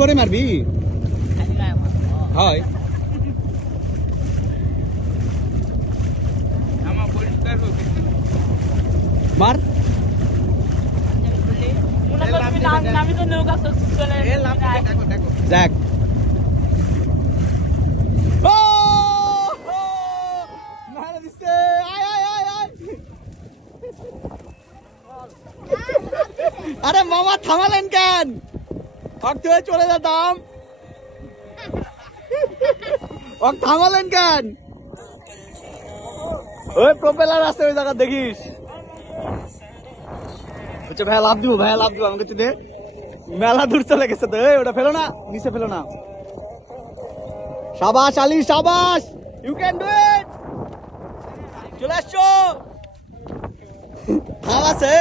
পরে মারবি হয় মার যাক আরে মামা থামালেন কেন হয়ে চলে যেতাম থামালেন কেন ওই প্রোপেলার আছে ওই জায়গা দেখিস আচ্ছা ভাইয়া লাভ দিব আমাকে তুই দে মেলা দূর চলে গেছে তো ওটা ফেলো না নিচে ফেলো না সাবাস আলী সাবাস ইউ ক্যান ডু ইট চলে আসছো আছে